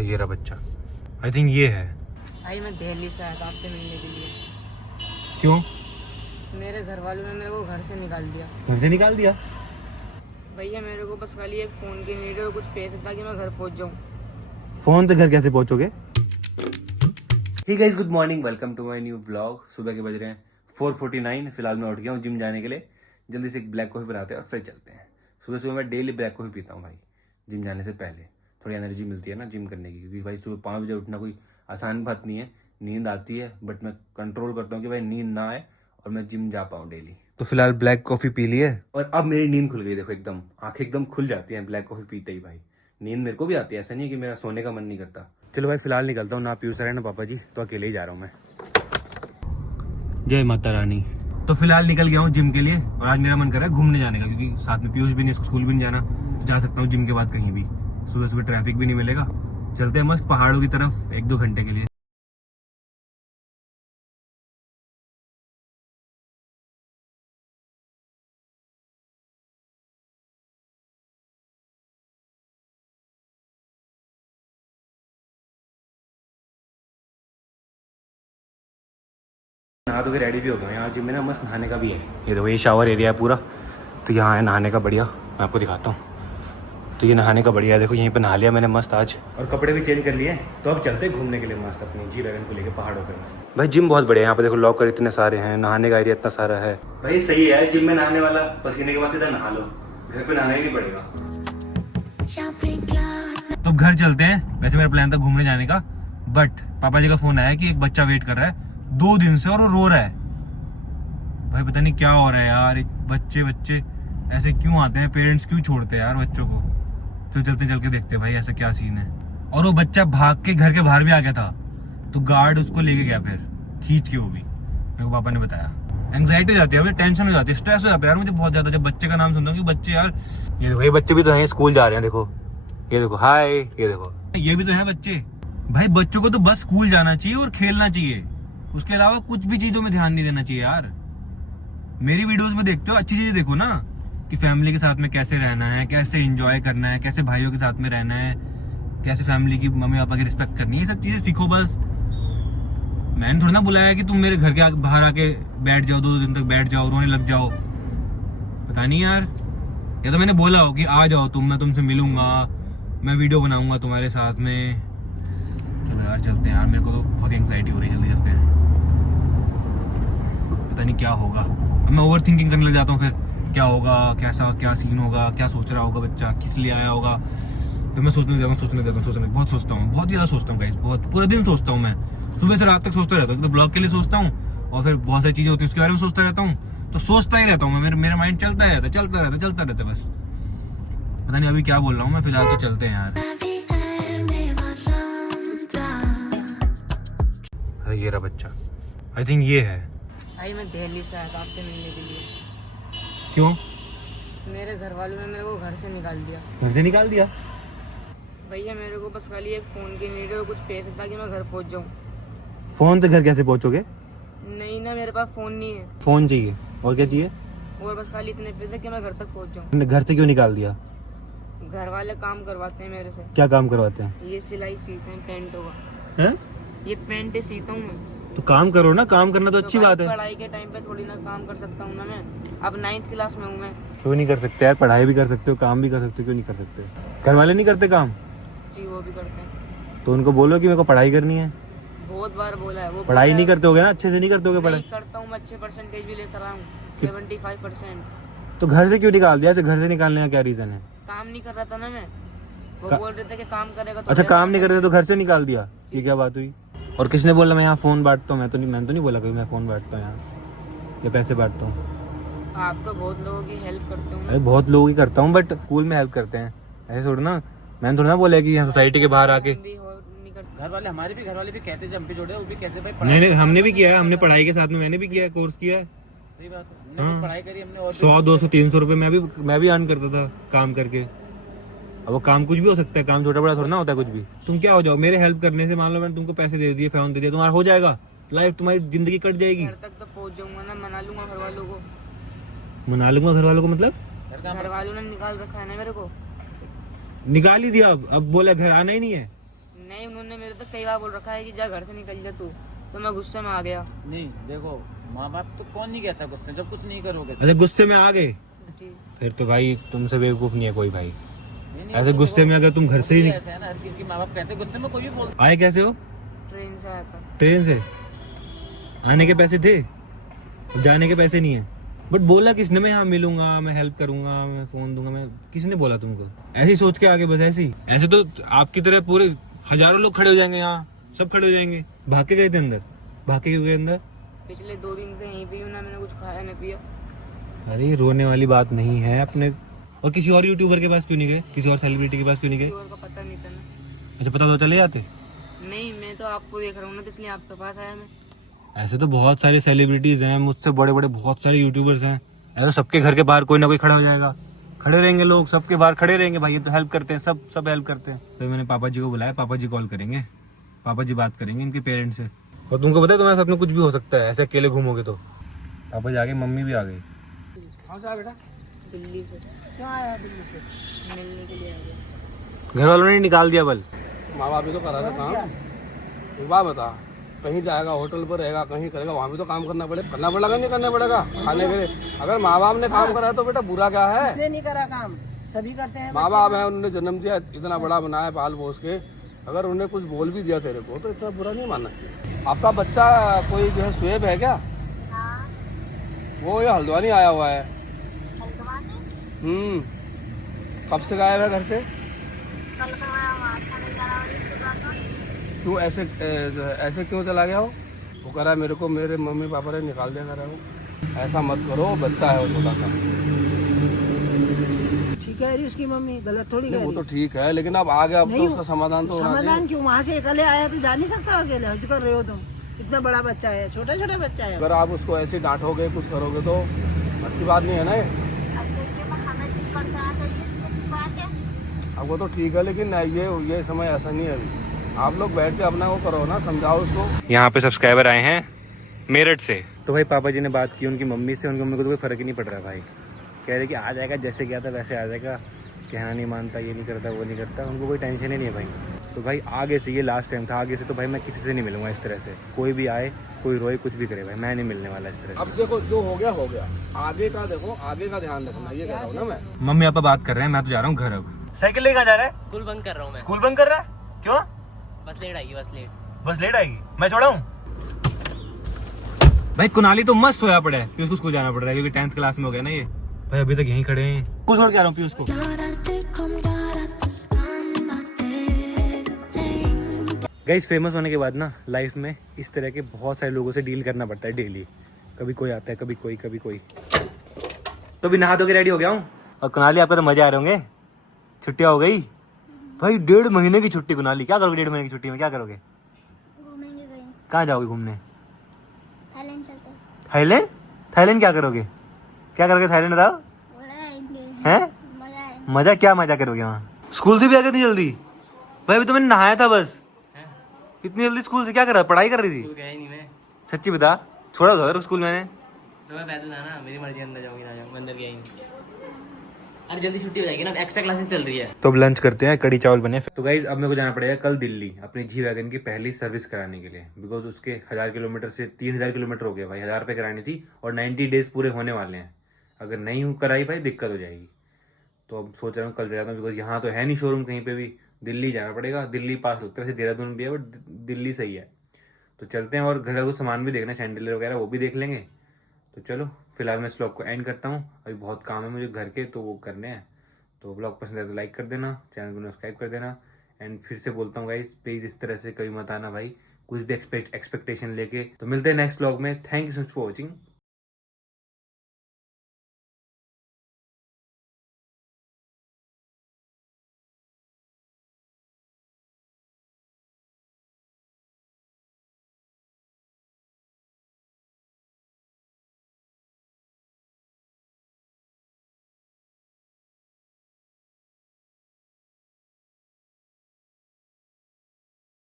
ये रहा बच्चा, आई थिंक ये है। भाई मैं दिल्ली से आया था आपसे मिलने के लिए। क्यों? मेरे घर वालों ने मेरे को घर से निकाल दिया। घर से निकाल दिया? भैया मेरे को बस खाली एक फ़ोन की नीड है और कुछ पैसे ताकि मैं घर पहुंच जाऊं। फोन से घर कैसे पहुंचोगे? Hey guys, good morning, welcome to my new vlog. सुबह के बज रहे हैं 4:49। फिलहाल मैं उठ गया हूँ जिम जाने के लिए। जल्दी से एक ब्लैक कॉफी बनाते हैं और फिर चलते हैं। सुबह सुबह मैं डेली ब्लैक कॉफी पीता हूँ भाई, जिम जाने से पहले। थोड़ी एनर्जी मिलती है ना जिम करने की, क्योंकि भाई सुबह 5 बजे उठना कोई आसान बात नहीं है। नींद आती है, बट मैं कंट्रोल करता हूँ कि भाई नींद ना आए और मैं जिम जा पाऊँ डेली। तो फिलहाल ब्लैक कॉफी पी ली है और अब मेरी नींद खुल गई। देखो एकदम आंखें एकदम खुल जाती हैं ब्लैक कॉफी पीते ही। भाई नींद मेरे को भी आती है, ऐसा नहीं है कि मेरा सोने का मन नहीं करता। चलो भाई फिलहाल निकलता हूँ, ना पीयूष है ना पापा जी, तो अकेले ही जा रहा हूँ मैं। जय माता रानी। तो फिलहाल निकल गया हूँ जिम के लिए और आज मेरा मन कर रहा है घूमने जाने का, क्योंकि साथ में पीयूष भी नहीं, स्कूल भी नहीं जाना, तो जा सकता हूँ जिम के बाद कहीं भी। सुबह सुबह ट्रैफिक भी नहीं मिलेगा। चलते हैं मस्त पहाड़ों की तरफ 1-2 घंटे के लिए। नहा धो के रेडी भी हो गया। यहाँ जिम में ना मस्त नहाने का भी है। ये देखो, ये शावर एरिया है पूरा, तो यहाँ है नहाने का बढ़िया। मैं आपको दिखाता हूँ। तो ये नहाने का बढ़िया है, देखो यहीं पे नहा लिया मैंने मस्त आज, और कपड़े भी चेंज कर लिए। तो अब चलते हैं घूमने के लिए मस्त अपनी G-Wagon को लेके पहाड़ों पे मस्त। भाई जिम बहुत बढ़िया है यहाँ पे, देखो लॉकर इतने सारे हैं, नहाने का एरिया इतना सारा है। भाई सही है, जिम में नहाने वाला पसीने के बाद सीधा नहा लो, घर पे नहाना ही नहीं पड़ेगा। तो अब घर चलते हैं। वैसे मेरा प्लान था घूमने जाने का, बट पापा जी का फोन आया कि एक बच्चा वेट कर रहा है 2 दिन से और वो रो रहा है। भाई पता नहीं क्या हो रहा है यार, एक बच्चे ऐसे क्यों आते हैं, पेरेंट्स क्यों छोड़ते हैं यार बच्चों को। तो चलते चल के देखते हैं भाई ऐसा क्या सीन है। और वो बच्चा भाग के घर के बाहर भी आ गया था, तो गार्ड उसको लेके गया फिर खींच के। वो भी मेरे को पापा ने बताया। एंग्जाइटी हो जाती है, मुझे टेंशन हो जाती है, स्ट्रेस हो जाता है यार मुझे बहुत ज्यादा, जब बच्चे का नाम सुनता हूँ कि बच्चे यार। ये देखो, ये बच्चे भी तो हैं, स्कूल जा रहे हैं, देखो ये देखो, हाय, ये देखो, ये भी तो है बच्चे। भाई बच्चों को तो बस स्कूल जाना चाहिए और खेलना चाहिए, उसके अलावा कुछ भी चीजों में ध्यान नहीं देना चाहिए यार। मेरी वीडियोस में देखते हो, अच्छी चीजें देखो ना, कि फैमिली के साथ में कैसे रहना है, कैसे एंजॉय करना है, कैसे भाइयों के साथ में रहना है, कैसे फैमिली की मम्मी पापा की रिस्पेक्ट करनी है, ये सब चीजें सीखो बस। मैंने थोड़ा ना बुलाया कि तुम मेरे घर के बाहर आके बैठ जाओ, 2 दिन तक बैठ जाओ, रोने लग जाओ। पता नहीं यार, या तो मैंने बोला हो कि आ जाओ तुम, मैं तुमसे मिलूंगा, मैं वीडियो बनाऊंगा तुम्हारे साथ में। चलो यार चलते हैं यार, मेरे को तो बहुत एंग्जाइटी हो रही है, जल्दी चलते हैं। पता नहीं क्या होगा, अब मैं ओवर थिंकिंग करने लग जाता हूँ, फिर क्या होगा, कैसा क्या सीन होगा, क्या सोच रहा होगा बच्चा, किस लिए आया होगा। फिर मैं सोचने बहुत सोचता हूँ, बहुत ज़्यादा सोचता हूँ गाइस, बहुत, पूरे दिन सोचता हूँ मैं, सुबह से रात तक सोचता रहता हूँ। तो ब्लॉग के लिए सोचता हूँ और फिर बहुत सारी चीज़ें होती है उसके बारे में सोचता रहता हूँ, तो सोचता ही रहता हूँ मैं, मेरा माइंड चलता रहता है बस। पता नहीं अभी क्या बोल रहा हूँ मैं। फिलहाल तो चलते हैं यार। ये रहा बच्चा, आई थिंक ये है। भाई मैं दिल्ली से आया था आपसे मिलने के लिए। क्यों? मेरे घर वालों ने मेरे को घर से निकाल दिया। घर से निकाल दिया? भैया मेरे को बस खाली एक फ़ोन की नीड है और कुछ पैसे ताकि मैं घर पहुंच जाऊं। फोन से घर कैसे पहुंचोगे? नहीं ना, मेरे पास फ़ोन नहीं है। फोन चाहिए, और क्या चाहिए? और बस खाली इतने पैसे कि मैं घर तक पहुंच जाऊं। घर से क्यों निकाल दिया? घर वाले काम करवाते हैं मेरे से। क्या काम करवाते हैं? ये सिलाई सीते हैं पेंटों का। हैं? ये पेंट सीता हूँ मैं। तो काम करो ना, काम करना तो अच्छी भाई बात है। पढ़ाई के टाइम पे थोड़ी ना काम कर सकता हूँ ना मैं, अब 9th क्लास में हूँ मैं। क्यों नहीं कर सकते यार, पढ़ाई भी कर सकते हो, काम भी कर सकते हो, क्यों नहीं कर सकते? घर वाले नहीं करते काम? जी वो भी करते हैं। तो उनको बोलो कि मेरे को पढ़ाई करनी है। बहुत बार बोला है वो। पढ़ाई नहीं करते होगे ना, अच्छे से नहीं करते होगे पढ़ाई? करता हूँ मैं, अच्छे परसेंटेज भी लेकर आया हूँ, 75%। तो घर से क्यों निकाल दिया? घर से निकालने का क्या रीजन है? काम नहीं कर रहा था ना मैं, वो बोल रहे थे कि काम करेगा तो। अच्छा, काम नहीं करते तो घर से निकाल दिया, ये क्या बात हुई? और किसने बोला मैं यहाँ फोन बांटता हूँ? मैंने तो नहीं बोला कभी मैं फोन बांटता हूँ यहाँ, या पैसे बांटता हूँ। आप तो बहुत लोगों की हेल्प करते हो। अरे बहुत लोगों की करता हूँ, बट स्कूल में हेल्प करते हैं, ऐसे थोड़ा ना। मैंने थोड़ा ना बोला कि यहाँ सोसाइटी के बाहर आके। घर वाले हमारे भी, घर वाले भी कहते जब भी जोड़े, वो भी कहते भाई। नहीं, हमने भी किया है, हमने पढ़ाई के साथ में मैंने भी किया है, कोर्स किया है। सही बात है, हमने पढ़ाई करी हमने, और 100, 200, 300 रुपए मैं भी अर्न करता था काम करके। अब वो काम कुछ भी हो सकता है, काम छोटा बड़ा थोड़ा ना होता है कुछ भी। तुम क्या हो जाओ मेरे हेल्प करने से, मान लो मैंने तुमको पैसे दे दिए, फोन दे दिया, तुम्हारा हो जाएगा, लाइफ तुम्हारी जिंदगी कट जाएगी। घर तक तो पहुंच जाऊंगा ना, मना लूंगा घर वालों को। मना लूंगा घर वालों को मतलब? घर वालों ने निकाल रखा है ना मेरे को। निकाल ही दिया, अब बोला घर आना ही नहीं है। नहीं, उन्होंने मेरे तो कई बार बोल रखा है कि जा घर से निकल जा तू, तो मैं गुस्से में आ गया। नहीं देखो, माँ बाप तो कौन नहीं कहता गुस्से, जब कुछ नहीं करोगे तो। अच्छा गुस्से में आ गए, जी। फिर तो भाई तुमसे बेवकूफ नहीं है कोई भाई। नहीं, ऐसे गुस्से में अगर तुम घर से ही ऐसा है ना, हर किसी के माँ बाप कहते हैं, गुस्से में कोई भी बोलता आए कैसे हो? ट्रेन से आया था। ट्रेन से? आने के पैसे थे, जाने के पैसे नहीं है। बट बोला किसने मैं यहाँ मिलूंगा, मैं हेल्प करूंगा, मैं फोन दूंगा, मैं किसने बोला तुमको? ऐसी सोच के आगे बस ऐसी। ऐसे तो आपकी तरह पूरे हजारों लोग खड़े हो जाएंगे यहाँ, सब खड़े हो जाएंगे। भाग के गए थे अंदर? भाग के क्यों गए अंदर? पिछले 2 दिन से यहीं पे हूँ ना, मैंने कुछ खाया न पिया। अरे रोने वाली बात नहीं है अपने। और किसी और यूट्यूबर के पास क्यों नहीं गए? किसी और सेलिब्रिटी के पास क्यों नहीं किसी गए? और का पता नहीं था ना। अच्छा पता तो चले जाते। नहीं, मैं तो आपको देख रहा हूँ ना, तो इसलिए आपके पास आया मैं। ऐसे तो बहुत सारे सेलिब्रिटीज हैं, मुझसे बड़े बड़े बहुत सारे यूट्यूबर्स हैं। ऐसे सबके घर के बाहर कोई ना कोई खड़ा हो जाएगा, खड़े रहेंगे लोग, सबके बाहर खड़े रहेंगे भाई। ये तो हेल्प करते हैं, सब हेल्प करते हैं। तो मैंने पापा जी को बुलाया, पापा जी कॉल करेंगे, पापा जी बात करेंगे इनके पेरेंट्स से। और तुमको पता है तुम्हारे साथ में कुछ भी हो सकता है, ऐसे अकेले घूमोगे तो। पापा जी आ गए, मम्मी भी आ गई। कहाँ से आया बेटा? दिल्ली से। क्यों आया दिल्ली से? मिलने के लिए आ गया। घर वालों ने निकाल दिया बल। माँ बाप भी तो करा था काम। एक बात बता, कहीं जाएगा, होटल पर रहेगा, कहीं करेगा, वहाँ भी तो काम करना पड़ेगा, नहीं करना पड़ेगा खाने के लिए। अगर माँ बाप ने काम करा तो बेटा बुरा क्या है? इसने नहीं करा काम, सभी करते हैं। माँ बाप है, उन्होंने जन्म दिया, इतना बड़ा बनाया पाल पोस के, अगर उन्होंने कुछ बोल भी दिया तेरे को तो इतना बुरा नहीं मानना चाहिए। आपका बच्चा कोई जो है शुएब है क्या? वो ये हल्द्वानी आया हुआ है। कब से गायब है घर से? क्यों ऐसे क्यों चला गया हो? वो कह रहा है मेरे को मेरे मम्मी पापा ने निकाल दिया, कर रहा है। ऐसा मत करो, बच्चा है वो छोटा सा। ठीक है, उसकी मम्मी गलत थोड़ी नहीं, कह वो रही। तो ठीक है, लेकिन अब आ गया, अब तो उसका समाधान तो होना चाहिए। समाधान क्यों? वहाँ से अकेले आया तो जा नहीं सकता अकेले? हज कर रहे हो तुम, इतना बड़ा बच्चा है, छोटा छोटा बच्चा है। अगर आप उसको ऐसे डांटोगे, कुछ करोगे तो अच्छी बात नहीं है ना ये। अब वो तो ठीक है, लेकिन ये समय ऐसा नहीं है अभी। आप लोग बैठ के अपना वो करो ना, समझाओ उसको। यहाँ पे सब्सक्राइबर आए हैं मेरठ से, तो भाई पापा जी ने बात की उनकी मम्मी से, उनकी मम्मी को तो कोई फर्क ही नहीं पड़ रहा भाई। कह रहे कि आ जाएगा, जैसे गया था वैसे आ जाएगा, कहना नहीं मानता, ये नहीं करता, वो नहीं करता, उनको कोई टेंशन ही नहीं है भाई। तो भाई आगे से, ये लास्ट टाइम था, आगे से तो भाई मैं किसी से नहीं मिलूंगा इस तरह से। कोई भी आए, कोई रोए, कुछ भी करे भाई, मैं नहीं मिलने वाला इस तरह से। अब देखो, जो हो गया हो गया, आगे का देखो, आगे का ध्यान रखना, ये कह रहा हूँ ना मैं। मम्मी पापा बात कर रहे हैं, मैं तो जा रहा हूँ घर। अब साइकिल लेकर जा रहा है? स्कूल बंक कर रहा हूँ मैं। स्कूल बंद कर रहा है? क्यों? बस लेट आएगी, बस लेट। बस लेट आएगी, मैं छोड़ा हूँ भाई। कुनाली तो मस्त सोया पड़ा है, पीयूष को स्कूल जाना पड़ रहा है क्योंकि 10th क्लास में हो गया ना ये। भाई अभी तक यहीं खड़े हैं, स्कूल छोड़ के आ रहा हूँ पीयूष को। गाइस फेमस होने के बाद ना लाइफ में इस तरह के बहुत सारे लोगों से डील करना पड़ता है डेली। कभी कोई आता है, कभी कोई। तो भी नहा धो के रेडी हो गया हूँ। और कुनाली आपका तो मजे आ रहे होंगे, छुट्टियां हो गई भाई। 1.5 महीने की छुट्टी। कुनाली क्या करोगे 1.5 महीने की छुट्टी में? क्या करोगे? घूमेंगे कहीं। कहाँ जाओगे घूमने? थाईलैंड चलते हैं। थाईलैंड? थाईलैंड क्या करोगे? क्या करोगे थाईलैंड बताओ? बोला आएंगे। हैं? मजा आएगा। मजा? क्या मजा करोगे वहाँ? स्कूल से भी आ गए इतनी जल्दी? भाई अभी तो मैंने नहाया था बस। इतनी जल्दी स्कूल से क्या कर रहा? पढ़ाई कर रही थी? स्कूल गया ही नहीं मैं, सच्ची बता, छोड़ा था स्कूल मैंने। तो मैं पैदल था ना, मेरी मर्जी, अंदर जाऊंगी ना जाऊंगी, अंदर गया ही नहीं। अरे जल्दी छुट्टी हो जाएगी ना, एक्स्ट्रा क्लासेस चल रही है। तो अब लंच करते हैं, कड़ी चावल बने। तो गाइज अब मेरे को जाना पड़ेगा कल दिल्ली अपनी जी वैगन की पहली सर्विस कराने के लिए, बिकॉज उसके 1000 किलोमीटर से 3000 किलोमीटर हो गया भाई। 1000 रुपये करानी थी और 90 डेज पूरे होने वाले हैं। अगर नहीं कराई भाई दिक्कत हो जाएगी। तो अब सोच रहा हूँ कल जाता हूँ, बिकॉज यहाँ तो है नहीं शोरूम कहीं पे भी, दिल्ली जाना पड़ेगा। दिल्ली पास होता है, वैसे देहरादून भी है बट दिल्ली सही है। तो चलते हैं, और घर का कुछ सामान भी देखना है, सैंडल वगैरह वो भी देख लेंगे। तो चलो फिलहाल मैं इस व्लॉग को एंड करता हूँ, अभी बहुत काम है मुझे घर के, तो वो करने हैं। तो व्लॉग पसंद है तो लाइक कर देना, चैनल को सब्सक्राइब कर देना। एंड फिर से बोलता हूँ गाइस, प्लीज इस तरह से कभी मत आना भाई, कुछ भी एक्सपेक्टेशन लेके। तो मिलते हैं नेक्स्ट व्लॉग में। Thank you so much for watching.